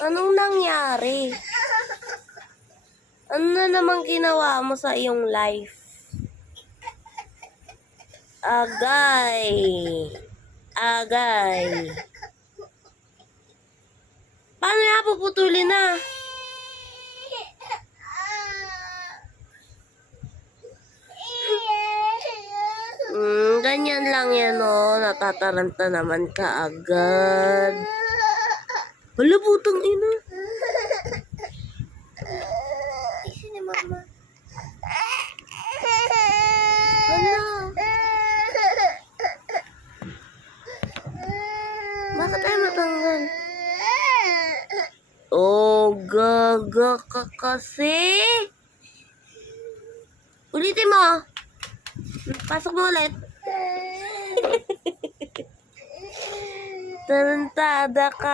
Anong nangyari? Ano na naman ginawa mo sa iyong life? Agay. Agay. Paano nga puputulin na? Ganyan lang yan, oh. Natataranta naman ka agad. Hala, putang ina. Isi ni mama. Hala. Bakit tayo matanggal? Oh, gaga ka kasi. Ulitin mo. Pasok mo ulit. Tarantada ka.